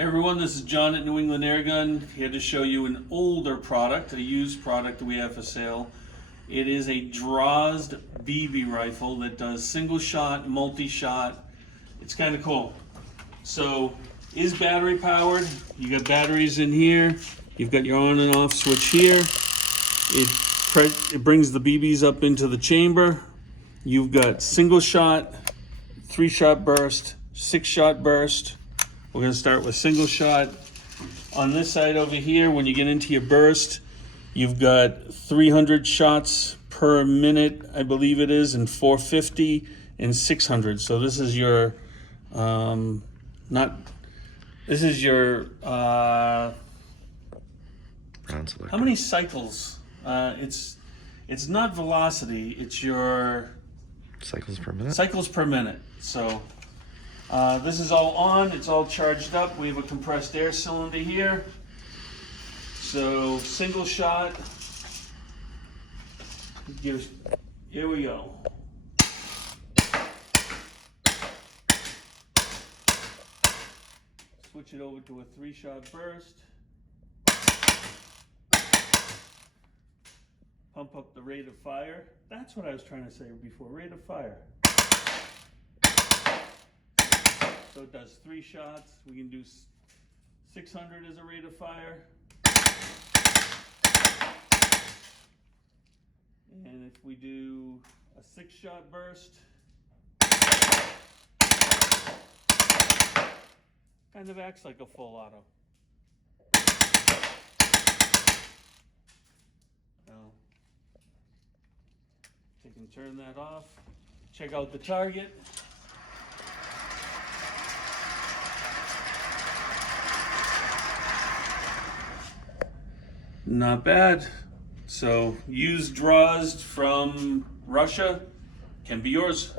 Hey everyone, this is John at Newengland Airgun, here to show you an older product, a used product that we have for sale. It is a Drozd BB rifle that does single shot, multi-shot. It's kind of cool. So, is battery powered. You got batteries in here. You've got your on and off switch here. It brings the BBs up into the chamber. You've got single shot, 3-shot burst, 6-shot burst. We're going to start with single shot. On this side over here, when you get into your burst, you've got 300 shots per minute, I believe it is, and 450 and 600. So this is your, how many cycles? It's not velocity, it's your cycles per minute. Cycles per minute. So this is all on, it's all charged up. We have a compressed air cylinder here. So single shot, here we go. Switch it over to a 3-shot burst. Pump up the rate of fire. That's what I was trying to say before, rate of fire. So it does 3 shots. We can do 600 as a rate of fire. And if we do a 6-shot burst, kind of acts like a full auto. Now, you can turn that off. Check out the target. Not bad. So, used Drozd from Russia can be yours.